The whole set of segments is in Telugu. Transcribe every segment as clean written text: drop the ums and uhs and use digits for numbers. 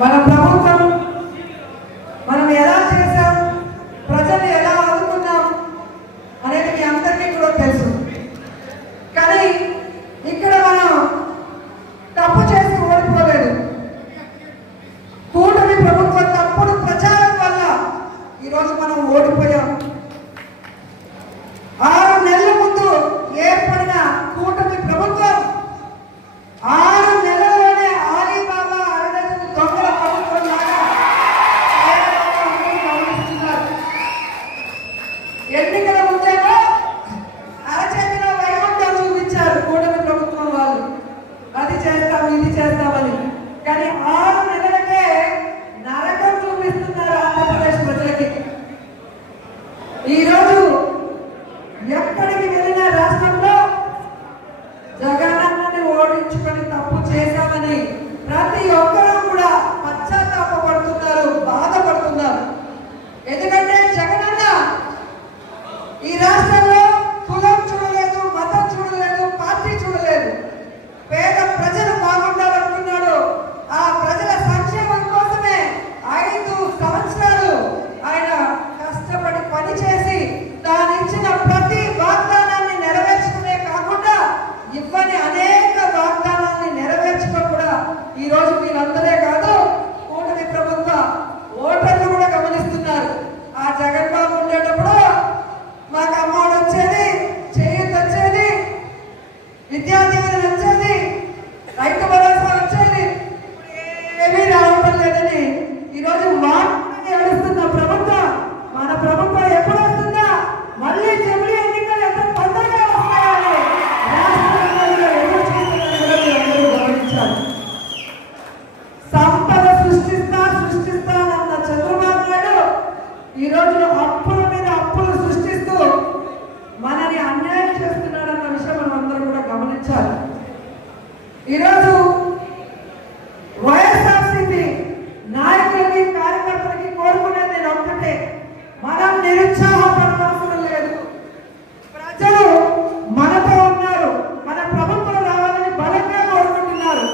మన ప్రభుత్వం మనం ఎలా చేశాం, ప్రజలు ఎలా ఆదుకున్నాం అనేది మీ అందరికీ కూడా తెలుసు. కానీ ఇక్కడ మనం తప్పు చేసి ఓడిపోలేదు. కూటమి ప్రభుత్వం తప్పుడు ప్రచారం వల్ల ఈరోజు మనం ఓడిపోయాం. 6 నెలల ముందు ఏర్పడిన కూటమి ప్రభుత్వం 6 నెలల్లోనే ఆలీబాబా అరడజను దొంగల ప్రభుత్వం లాగా గమనిస్తున్నారు. ఎన్నికల ముందేమో అరచేతిలో వైకుంఠం చూపించారు కూటమి ప్రభుత్వం వాళ్ళు, అది చేస్తాం ఇది చేస్తామని. కానీ 6 నెలలకే నరకం చూపిస్తున్నారు ఆంధ్రప్రదేశ్ ప్రజలకి. ఈరోజు ఎక్కడికి వెళ్ళిన రాష్ట్రంలో జగనన్నని ఓడించుకొని తప్పు చేశామని ప్రతి ఒక్కరూ కూడా పశ్చాత్తాపడుతున్నారు, బాధపడుతున్నారు. ఎందుకంటే జగనన్న ఈ రాష్ట్రంలో కులం చూడలేదు, మతం చూడలేదు, పార్టీ చూడలేదు. పేద ప్రజలు బాగుండాలనుకున్నాడు. ఆ ప్రజల సంక్షేమం కోసమే 5 సంవత్సరాలు ఆయన కష్టపడి పనిచేసి తాను ఇచ్చిన ప్రతి వాగ్దానాన్ని నెరవేర్చడమే కాకుండా ఇవ్వని అనేక వాగ్దానాన్ని నెరవేర్చడం కూడా ఈరోజు మీరందరే కాదు, కూటమి ప్రభుత్వ ఓటర్లు కూడా గమనిస్తున్నారు. ఆ జగన్ బాబు ఉండేటప్పుడు మాకు అమ్మఒడి వచ్చేది, చేయూత వచ్చేది, విద్యా దీవెన వచ్చేది, రైతు భరోసా వచ్చేది, ఏమీ రావటం లేదని ఈరోజు వాటిని అడుస్తున్న ప్రభుత్వం మన ప్రభుత్వం ఎప్పుడు వస్తుందా, మళ్ళీ జమిలీ ఎన్నికలు ఎంత తొందరగా వస్తాయని రాష్ట్రంలో ఎదురు చూస్తున్నారు. గమనించాలి. సంపద సృష్టిస్తానన్న చంద్రబాబు నాయుడు ఈరోజు అప్పుల మీద అప్పులు సృష్టిస్తూ మనని అన్యాయం చేస్తున్నాడన్న విషయం మనం అందరం కూడా గమనించాలి. ఈరోజు వైఎస్ఆర్సీపీ నాయకులకి కార్యకర్తలకి కోరుకునేది నేను ఒక్కటే, మనం నిరుత్సాహపడవలసిన లేదు. ప్రజలు మనతో ఉన్నారు, మన ప్రభుత్వం రావాలని బలంగా కోరుకుంటున్నారు.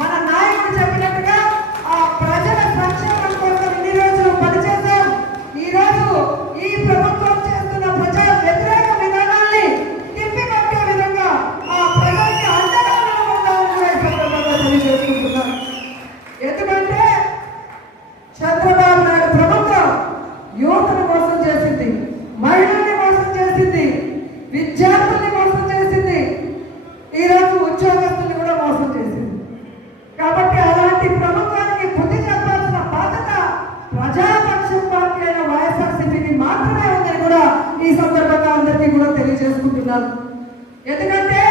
మన నాయకుడు చెప్పినట్టుగా ఆ ప్రజల సంక్షేమం కోసం ఇన్ని రోజులు పనిచేశాం. ఈ రోజు ఈ ప్రభుత్వం చేస్తున్న ప్రజా వ్యతిరేక విధానాన్ని తిప్పికొట్టే విధంగా ఆ ప్రజల్ని అండగా తెలియజేసుకుంటున్నాం. ఎందుకంటే చంద్రబాబు నాయుడు ప్రభుత్వం యువతను మోసం చేసింది, మహిళల్ని మోసం చేసింది, విద్యార్థుల్ని మోసం చేసింది, ఈరోజు ఉద్యోగస్తుల్ని కూడా మోసం చేసింది. కాబట్టి అలాంటి ప్రభుత్వానికి బుద్ధి చెప్పాల్సిన బాధ్యత ప్రజాపక్షం పార్టీ అయిన వైఎస్ఆర్సీపీకి మాత్రమే ఉందని కూడా ఈ సందర్భంగా అందరికీ కూడా తెలియజేసుకుంటున్నాను. ఎందుకంటే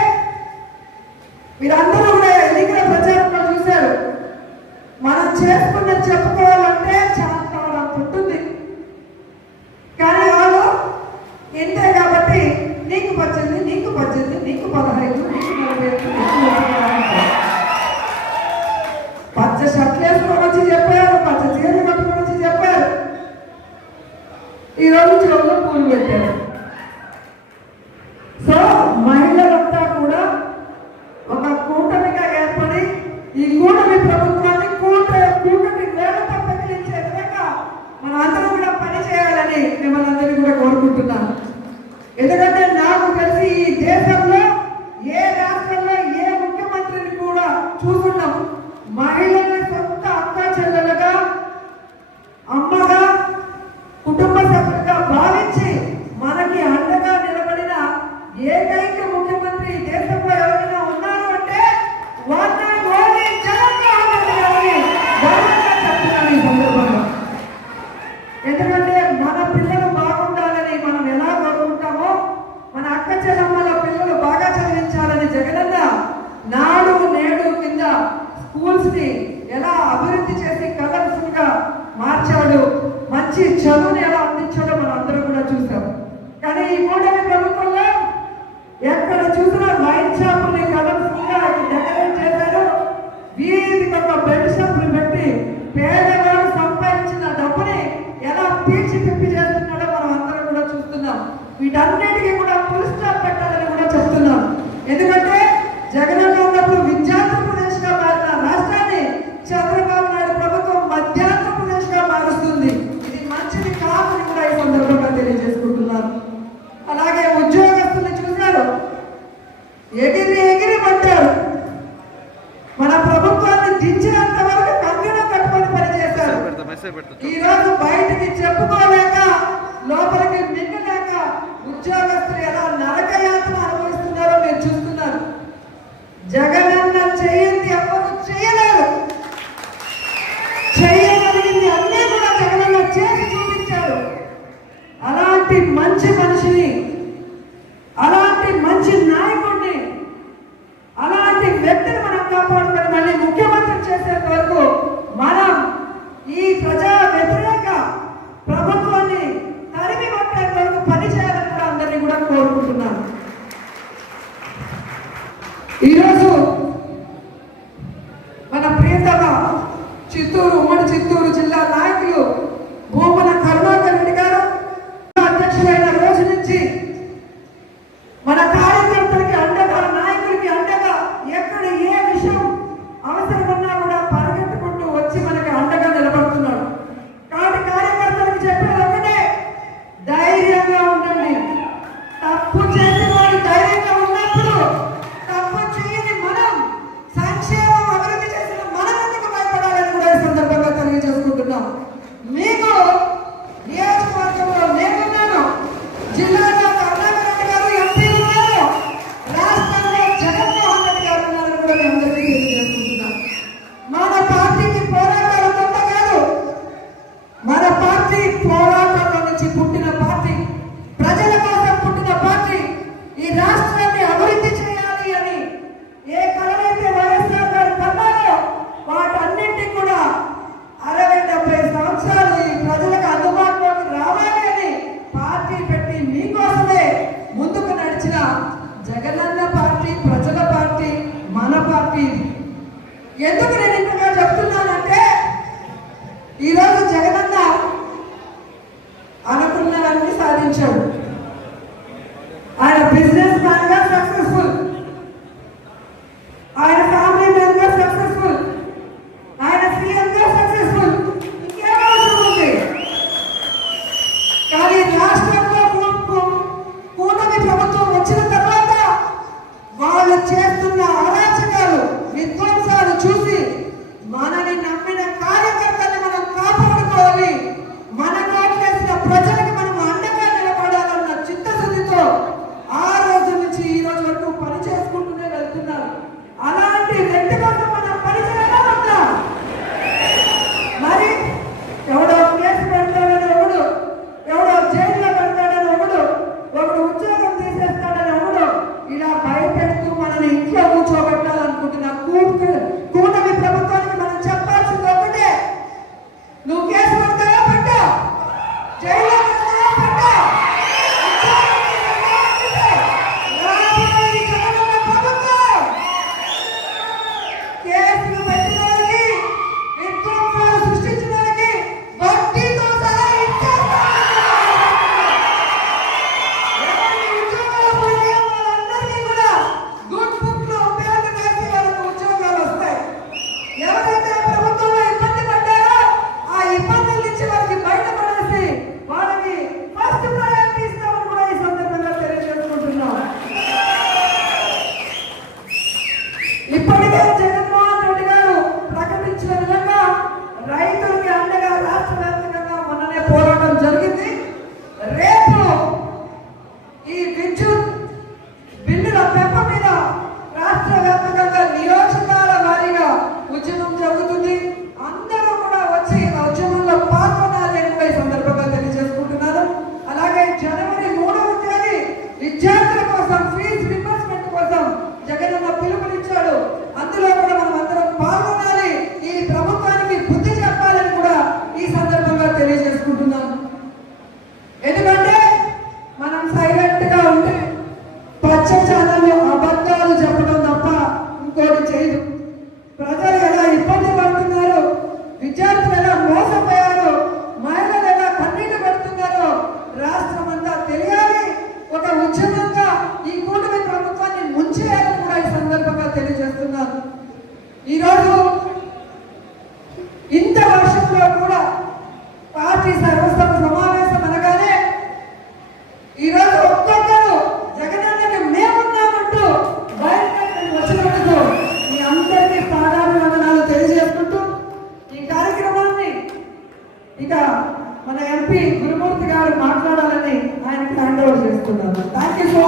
మీరందరూ కూడా ఎన్నికల ప్రచారంలో చూశారు, మనం చేసుకున్నది చెప్పుకోవాలంటే చాలా ఉంటుంది. కానీ వాళ్ళు ఇంతే కాబట్టి నీకు 18, నీకు 15, నీకు 15, నీకు 45, పచ్చ షర్ట్లు వేసుకొని వచ్చి చెప్పారు, పచ్చ చీరలు కట్టుకొని వచ్చి చెప్పారు. ఈరోజు చెవులో పూలు పెట్టారు. సో మహిళలంతా కూడా ఒక కూటమిగా ఏర్పడి ఈ కూటమి ప్రభుత్వాన్ని కూటమి వేలతో తగిలించే విధంగా మన అందరూ కూడా పని చేయాలని మిమ్మల్ని అందరినీ కూడా కోరుకుంటున్నాను. ఎందుకంటే నాకు తెలిసి ఈ దేశంలో ఏ రాష్ట్రంలో ఏ ముఖ్యమంత్రిని కూడా చూసుకున్నాం మహిళల్ని సొంత అక్క చెల్లెలుగా, అమ్మగా, కుటుంబ సభ్యులుగా భావించి మనకి అండగా నిలబడిన ఏకైక ముఖ్యమంత్రి ఈ దేశంలో ఎవరైనా ఉన్నారు అంటే వారిని మోదీ జగన్మోహన్ రెడ్డి గారిని గౌరవంగా చెప్తున్నాను ఈ సందర్భంగా. ఎందుకంటే మన పిల్లలు బాగుండాలని మనం ఎలా కోరుకుంటామో, మన అక్క చెల్లమ్మల పిల్లలు బాగా చదివించాలని జగనన్న నాడు నేడు కింద స్కూల్స్ ని ఎలా అభివృద్ధి చేసి కలర్ఫుల్ గా మార్చాడు, మంచి చదువుని ఎలా అందించాడో మనం అందరం కూడా చూసాం. కానీ ఈ కూటమి ప్రభుత్వంలో ఎక్కడ చూసినా వైన్ షాపుల్ని కలర్ఫుల్ గా డెకరేట్ చేశారు, వీధికి ఒక బెడ్ షాపులు పెట్టి పేదవాడు సంపాదించిన డబ్బుని ఎలా పీల్చి పిప్పి చేస్తున్నాడో మనం అందరం కూడా చూస్తున్నాం. వీటన్నిటికీ కూడా ఫుల్ స్టాప్ పెట్టాలని కూడా చెప్తున్నాం. ఎందుకంటే జగనన్న ఉన్నప్పుడు విద్యార్థి ప్రదేశ్గా మారిన రాష్ట్రాన్ని చంద్రబాబు నాయుడు ప్రభుత్వం ఈ రోజు బయటికి చెప్పుకోలేక లోపలికి మింగలేక ఉద్యోగస్తులు ఎలా నరకయాతన అనుభవిస్తున్నారో మీరు చూస్తున్నారు. జగనన్న చేయండి ఎవరు చేయలేరు, చేయగలిగింది అన్నీ కూడా జగనన్న చేసి చూపించాడు. అలాంటి మంచి మనిషిని, అలాంటి మంచి నాయకుడిని, అలాంటి వ్యక్తిని మనం కాపాడుకొని మళ్ళీ ముఖ్యమంత్రి చేసే వరకు మనం ఈ ప్రజా వ్యతిరేక ప్రభుత్వాన్ని తరిమి కొట్టే వరకు పనిచేయాలని కూడా అందరినీ కూడా కోరుకుంటున్నాను. ఈరోజు మన ప్రియతమ ఉమ్మడి చిత్తూరు జిల్లా నాయకులు భూమన కరుణాకర్ రెడ్డి గారు అధ్యక్షులైన రోజు నుంచి మన కార్యకర్తలకి అండగా, నాయకులకి అండగా, ఎక్కడ ఏ విషయం అవసరమన్నా కూడా పరిగెత్తుకుంటూ వచ్చి మనకి అండగా నిలబడుతున్నాడు. కాబట్టి కార్యకర్తలకు చెప్పేది ఒకటే, ధైర్యంగా ఉండండి. తప్పు చేసిన వాడు ధైర్యంగా ఉన్నప్పుడు తప్పు చేయని మనం, సంక్షేమం అభివృద్ధి చేసిన మనం ఎందుకు భయపడాలని కూడా ఈ సందర్భంగా తెలియజేసుకుంటున్నాం. మీకు నియోజకవర్గంలో నేనున్నాను, జిల్లాలో కరుణాకర్ రెడ్డి గారు ఎంపీ ఉన్నారు, రాష్ట్రంలో జగన్మోహన్ రెడ్డి గారు ఉన్నారని కూడా మేము అందరికీ తెలియజేసుకుంటున్నాం. మన పార్టీకి పోరాటాలు కొత్త కాదు, మన పార్టీ పోరాటంలో నుంచి పుట్టిన పార్టీ, ప్రజల కోసం పుట్టిన పార్టీ. ఈ రాష్ట్రాన్ని అభివృద్ధి చేయాలి అని ఏ కళనైతే వైఎస్ఆర్ గారు కన్నారో వాటన్నింటినీ కూడా 60-70 సంవత్సరాలు ఈ ప్రజలకు అందుబాటులోకి రావాలి అని పార్టీ పెట్టి మీకోసమే ముందుకు నడిచిన జగనన్న పార్టీ, ప్రజల పార్టీ, మన పార్టీ. ఎందుకు నేను ఇంతగా చెప్తున్నానంటే, ఈరోజు జగనన్న అనుకున్నవన్నీ సాధించాడు. ఆయన బిజినెస్ మ్యాన్ గా సక్సెస్ఫుల్, ఆయన ఫ్యామిలీ మ్యాన్ గా సక్సెస్ఫుల్, ఆయన సీఎం గా సక్సెస్ఫుల్. ఇంకేం అవసరం ఉంది? కానీ రాష్ట్రంలో కూటమి ప్రభుత్వం వచ్చిన తర్వాత వాళ్ళు చేస్తున్న అరాచకాలు, విధ్వంసాలు చూసి మనని నమ్మిన కార్యకర్తల్ని మనం కాపాడుకోవాలి, మన కోట్లేసిన ప్రజలకు మనం అండగా నిలబడాలన్న చిత్తశుద్ధితో ఆ రోజు నుంచి ఈ రోజు వరకు పని చేసుకుంటూనే వెళ్తున్నారు. అలాంటి వ్యక్తి కోసం మనం పని చేయాలా? మరి ఎవడో కేసు పెడతాడని ఒకడు, ఎవడో జైల్లో పెడతాడని ఒకడు ఉద్యోగం తీసేస్తాడని ఒకడు ఇలా భయపెడుతూ మనల్ని ఇంట్లో కూర్చోబెట్టాలనుకుంటున్న కూటమి ప్రభుత్వానికి మనం చెప్పాల్సింది ఒకటే, నువ్వు కేసు పెడతావా పెట్టా, జైల్లో పెడతావా పెట్టా, కేసులు పెట్టిన వాళ్ళకి, విధ్వంసాలు సృష్టించిన వాళ్ళకి వడ్డీతో సహా ఇచ్చేస్తాం. ఎవరి ఉద్యోగాలు పోయినా వాళ్ళందరికీ కూడా గుడ్ బుక్ లో పేర్లు వేసి వాళ్ళకు ఉద్యోగాలు వస్తాయి. ఎవరైతే ప్రభుత్వంలో ఇబ్బంది పడ్డారో ఆ ఇబ్బందుల నుంచి వాళ్ళకి బయటపడేసి వాళ్ళకి ఫస్ట్ ప్రయారిటీ ఇస్తామని కూడా ఈ సందర్భంగా తెలియజేసుకుంటున్నాం. ఇప్పటికే జగన్మోహన్ రెడ్డి గారు ప్రకటించిన విధంగా రైతులకి అండగా రాష్ట్ర వ్యాప్తంగా మొన్ననే పోరాటం జరిగింది. రేపు ఈ విద్యుత్ బిల్లుల పెంపు మీద రాష్ట్ర వ్యాప్తంగా నియోజకాల వారీగా ఉద్యమం జరుగుతుంది. అందరూ కూడా వచ్చి ఆ ఉద్యమంలో పాల్గొనాలి అని కూడా ఈ సందర్భంగా తెలియజేసుకుంటున్నారు. అలాగే జనవరి 3వ తేదీ విద్యార్థుల కోసం ఫీజు రింబర్స్మెంట్ కోసం జగనన్న పిలుపునిచ్చాడు. అందులో కూడా మనం అందరం పాల్గొనాలి, ఈ ప్రభుత్వానికి బుద్ధి చెప్పాలని కూడా ఈ సందర్భంగా తెలియజేసుకుంటున్నాను. ఎందుకంటే మనం సైలెంట్ గా ఉంటే పచ్చ ఛానల్లో అబద్ధాలు చెప్పడం తప్ప ఇంకోటి చేయదు. ప్రజలు ఎలా ఇబ్బంది పడుతున్నారు, విద్యార్థులు ఎలా మోసపోయారు, మహిళలు ఎలా కన్నీళ్లు పెడుతున్నారో రాష్ట్రం అంతా తెలియాలి. ఒక ఉద్యమంగా ఈ కూటమి ప్రభుత్వాన్ని ముంచేయాలని కూడా ఈ సందర్భంగా తెలియజేస్తున్నారు. ఈరోజు ఇంత వర్షంలో కూడా పార్టీ సర్వసభ సమావేశం అనగానే ఈరోజు ఒక్కొక్కరు జగనన్నకి మేమున్నామంటూ బయటకు వచ్చినందుకు మీ అందరికీ పాదాభివందనాలు తెలియజేసుకుంటూ ఈ కార్యక్రమాన్ని ఇక మన ఎంపీ గురుమూర్తి గారు మాట్లాడాలని ఆయనకి హ్యాండ్ ఓవర్ చేస్తున్నాను. Thank you so